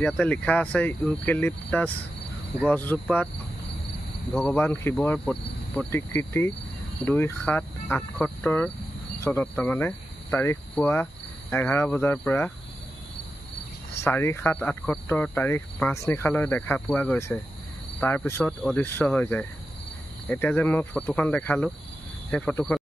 ইয়াতে লিখা আছে ইউকেলিপ্টাছ গছজোপাত ভগৱান শিৱৰ প্ৰতিকৃতি 2778 চনত তাৰমানে তাৰিখ পুৱা 11 বজাৰ পৰা 4778 তাৰিখ 5 নিশালৈ দেখা পোৱা গৈছে। তাৰ পিছত অদৃশ্য হৈ যায়। এতিয়া যে মই ফটোখন দেখালোঁ সেই ফটোখন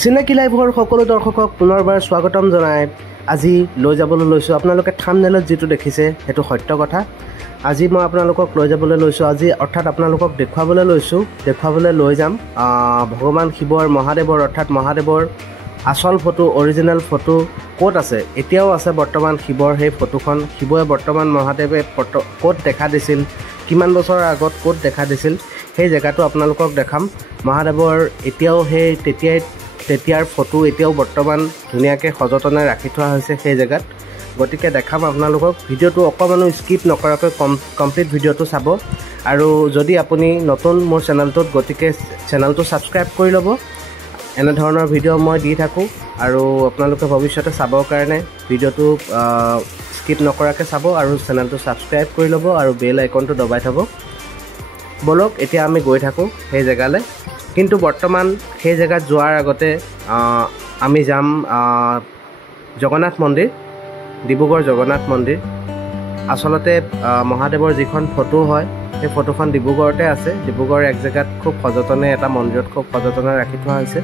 চিনাকি লাইভৰ সকলো দৰ্শকক পুনৰবাৰ স্বাগতম জনাই আজি লৈ যাবলৈ লৈছোঁ। আপোনালোকে থাম্বনেইলত যিটো দেখিছে সেইটো সত্য কথা। আজি মই আপোনালোকক লৈ যাবলৈ লৈছোঁ, আজি অৰ্থাৎ আপোনালোকক দেখুৱাবলৈ লৈ যাম ভগৱান শিৱৰ মহাদেৱৰ অৰ্থাৎ মহাদেৱৰ আচল ফটো, অৰিজিনেল ফটো ক'ত আছে। এতিয়াও আছে বৰ্তমান শিৱৰ সেই ফটোখন। শিৱই বৰ্তমান মহাদেৱে ক'ত দেখা দিছিল, কিমান বছৰৰ আগত ক'ত দেখা দিছিল সেই জেগাটো আপোনালোকক দেখাম। মহাদেৱৰ এতিয়াও সেই তেতিয়াৰ ফটো এতিয়াও বৰ্তমান ধুনীয়াকৈ সযতনে ৰাখি থোৱা হৈছে সেই জেগাত। গতিকে দেখাম আপোনালোকক। ভিডিঅ'টো অকণমানো স্কিপ নকৰাকৈ কমপ্লিট ভিডিঅ'টো চাব। আৰু যদি আপুনি নতুন মোৰ চেনেলটোত, গতিকে চেনেলটো ছাবস্ক্ৰাইব কৰি ল'ব। এনেধৰণৰ ভিডিঅ' মই দি থাকোঁ আৰু আপোনালোকে ভৱিষ্যতে চাবৰ কাৰণে ভিডিঅ'টো স্কিপ নকৰাকৈ চাব আৰু চেনেলটো ছাবস্ক্ৰাইব কৰি ল'ব আৰু বেল আইকনটো দবাই থ'ব। বলক এতিয়া আমি গৈ থাকোঁ সেই জেগালৈ। কিন্তু বৰ্তমান সেই জেগাত যোৱাৰ আগতে আমি যাম জগন্নাথ মন্দিৰ, ডিব্ৰুগড় জগন্নাথ মন্দিৰ। আচলতে মহাদেৱৰ যিখন ফটো হয় সেই ফটোখন ডিব্ৰুগড়তে আছে। ডিব্ৰুগড়ৰ এক জেগাত খুব সযতনে এটা মন্দিৰত খুব সযতনে ৰাখি থোৱা হৈছে।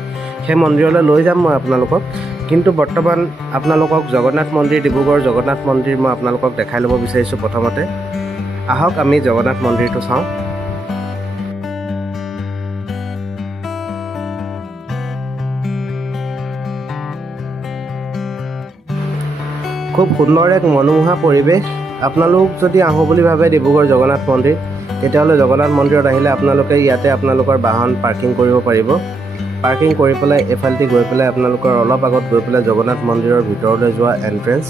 সেই মন্দিৰলৈ লৈ যাম মই আপোনালোকক। কিন্তু বৰ্তমান আপোনালোকক জগন্নাথ মন্দিৰ, ডিব্ৰুগড় জগন্নাথ মন্দিৰ মই আপোনালোকক দেখাই ল'ব বিচাৰিছোঁ। প্ৰথমতে আহক আমি জগন্নাথ মন্দিৰটো চাওঁ। খুব সুন্দৰ এক মনোমোহা পৰিৱেশ। আপোনালোক যদি আহোঁ বুলি ভাবে ডিব্ৰুগড় জগন্নাথ মন্দিৰ, তেতিয়াহ'লে জগন্নাথ মন্দিৰত আহিলে আপোনালোকে ইয়াতে আপোনালোকৰ বাহন পাৰ্কিং কৰিব পাৰিব। পাৰ্কিং কৰি পেলাই এফালেদি গৈ পেলাই আপোনালোকৰ অলপ আগত গৈ পেলাই জগন্নাথ মন্দিৰৰ ভিতৰলৈ যোৱা এণ্ট্ৰেঞ্চ।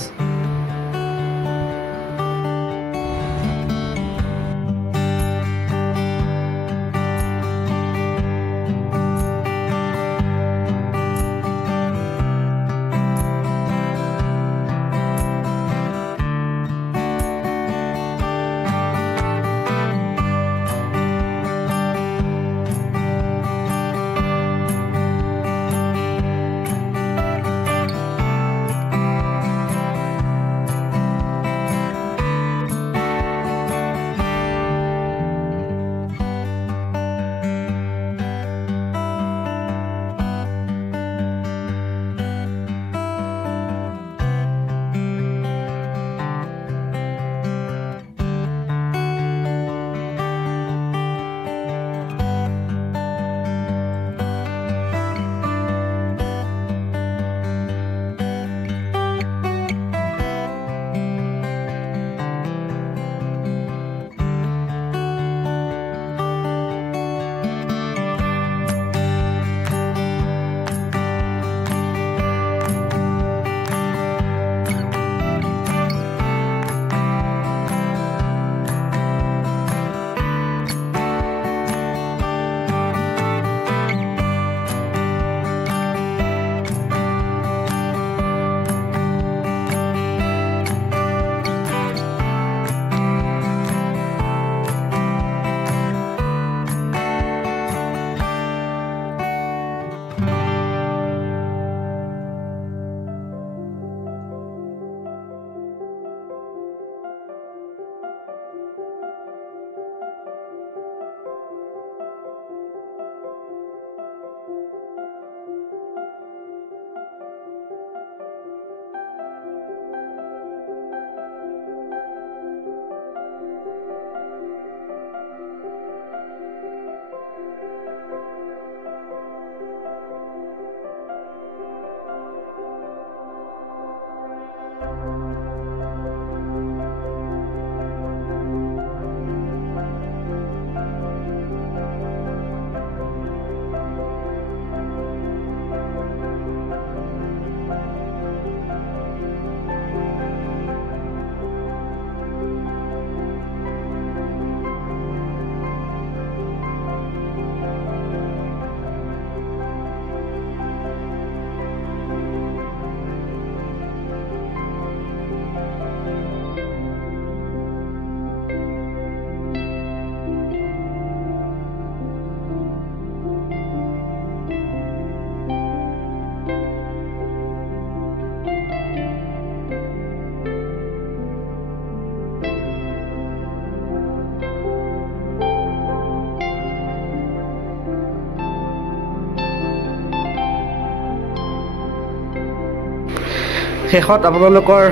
শেষত আপোনালোকৰ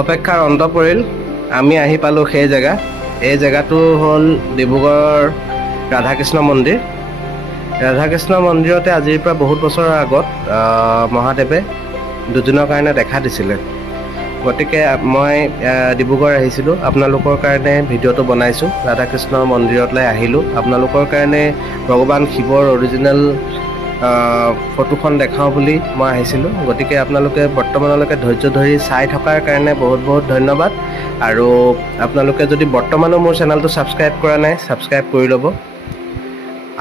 অপেক্ষাৰ অন্ত পৰিল আমি আহি পালোঁ সেই জেগা এই জেগাটো হ'ল ডিব্ৰুগড় ৰাধাকৃষ্ণ মন্দিৰ ৰাধাকৃষ্ণ মন্দিৰতে আজিৰ পৰা বহুত বছৰৰ আগত মহাদেৱে দুদিনৰ কাৰণে দেখা দিছিলে গতিকে মই ডিব্ৰুগড় আহিছিলোঁ আপোনালোকৰ কাৰণে ভিডিঅ'টো বনাইছোঁ ৰাধাকৃষ্ণ মন্দিৰলৈ আহিলোঁ আপোনালোকৰ কাৰণে ভগৱান শিৱৰ অৰিজিনেল ফটোখন দেখাওঁ বুলি মই আহিছিলোঁ গতিকে আপোনালোকে বৰ্তমানলৈকে ধৈৰ্য ধৰি চাই থকাৰ কাৰণে বহুত বহুত ধন্যবাদ আৰু আপোনালোকে যদি বৰ্তমানো মোৰ চেনেলটো ছাবস্ক্ৰাইব কৰা নাই ছাবস্ক্ৰাইব কৰি ল'ব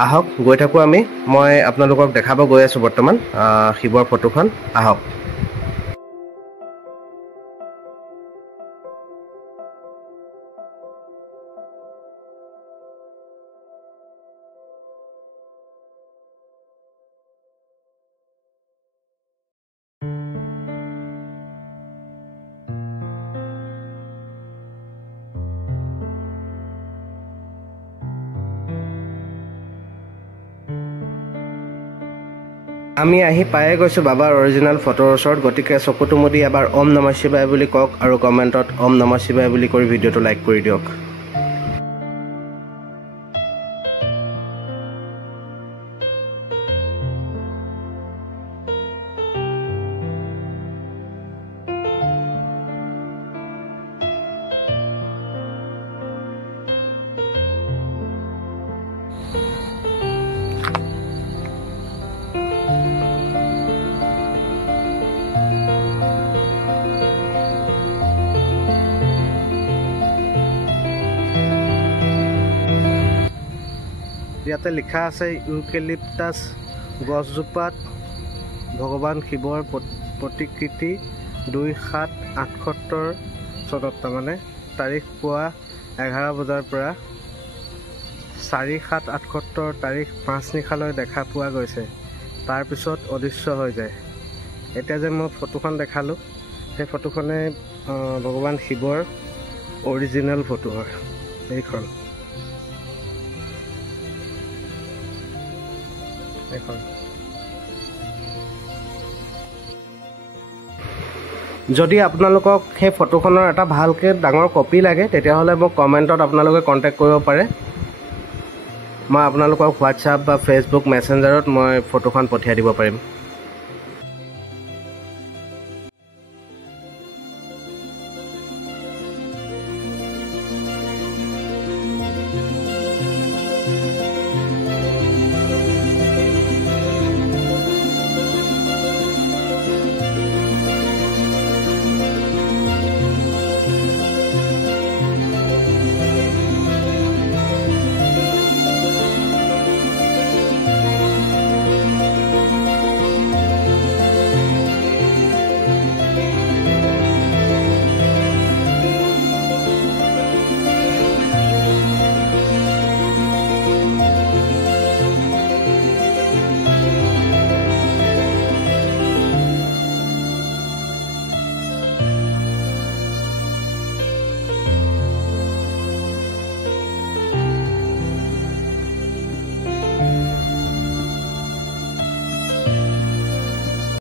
আহক গৈ থাকোঁ আমি মই আপোনালোকক দেখাব গৈ আছোঁ বৰ্তমান শিৱৰ ফটোখন আহক আমি আহি পায়ে গৈছোঁ বাবাৰ অৰিজিনেল ফটোৰ ওচৰত গতিকে চকুটো মুদি এবাৰ ওম নমঃ শিৱায় বুলি কওক আৰু কমেণ্টত ওম নমঃ শিৱায় বুলি কৰি ভিডিঅ'টো লাইক কৰি দিয়ক ইয়াতে লিখা আছে ইউকেলিপ্টাছ গছজোপাত ভগৱান শিৱৰ প্ৰতিকৃতি 2778 চনত তাৰমানে তাৰিখ পুৱা 11 বজাৰ পৰা 4778 তাৰিখ 5 নিশালৈ দেখা পোৱা গৈছে তাৰপিছত অদৃশ্য হৈ যায় এতিয়া যে মই ফটোখন দেখালোঁ সেই ফটোখনে ভগৱান শিৱৰ অৰিজিনেল ফটো হয় এইখন যদি আপোনালোকক সেই ফটোখনৰ এটা ভালকৈ ডাঙৰ কপি লাগে তেতিয়াহ'লে মোক কমেণ্টত আপোনালোকে কণ্টেক্ট কৰিব পাৰে মই আপোনালোকক হোৱাটছআপ বা ফেচবুক মেছেঞ্জাৰত মই ফটোখন পঠিয়াই দিব পাৰিম